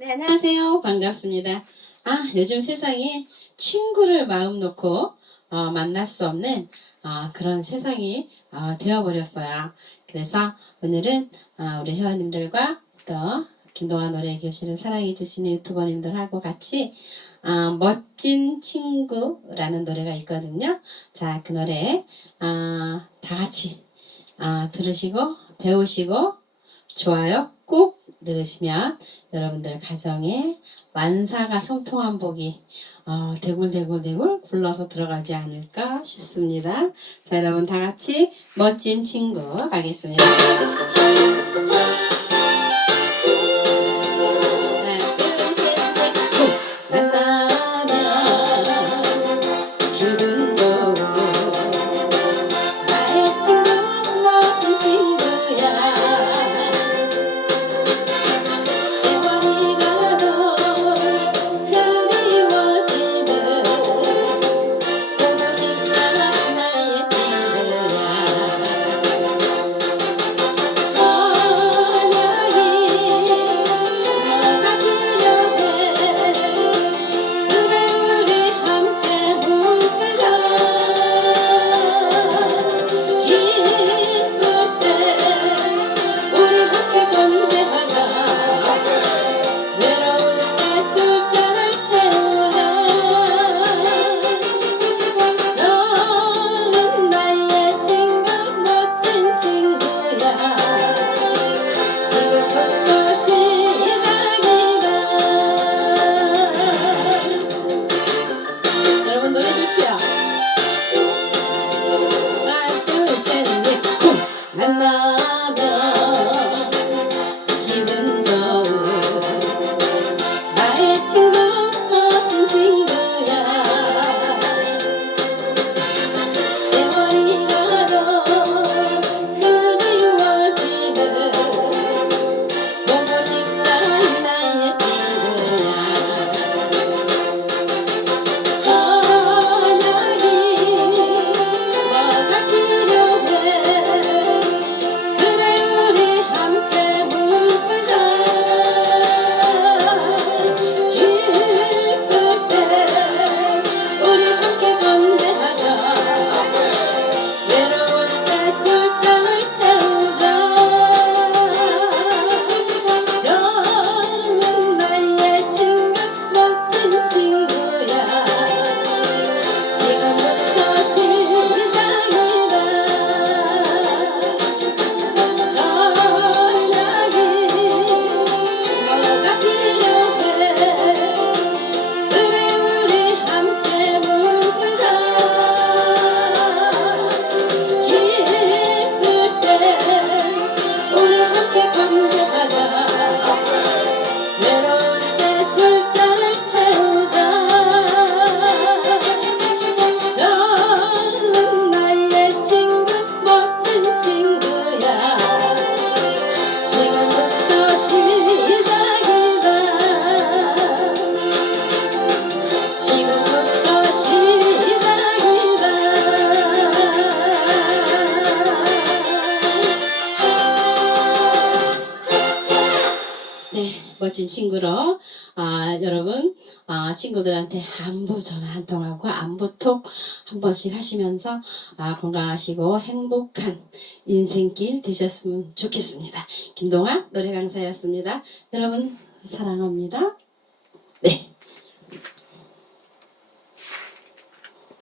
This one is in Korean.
네, 안녕하세요. 반갑습니다. 아, 요즘 세상에 친구를 마음 놓고 어, 만날 수 없는 어, 그런 세상이 어, 되어버렸어요. 그래서 오늘은 어, 우리 회원님들과 또 김동환 노래 교실을 사랑해주시는 유튜버님들하고 같이 어, 멋진 친구라는 노래가 있거든요. 자, 그 노래 어, 다 같이 어, 들으시고 배우시고 좋아요 꼭 누르시면 여러분들 가정에 만사가 형통한 복이 어, 대굴대굴대굴 굴러서 들어가지 않을까 싶습니다. 자 여러분 다 같이 멋진 친구 가겠습니다. 만 Thank you. 네, 멋진 친구로 아, 여러분 아, 친구들한테 안부 전화 한 통하고 안부톡 한 번씩 하시면서 아, 건강하시고 행복한 인생길 되셨으면 좋겠습니다. 김동아 노래 강사였습니다. 여러분 사랑합니다. 네.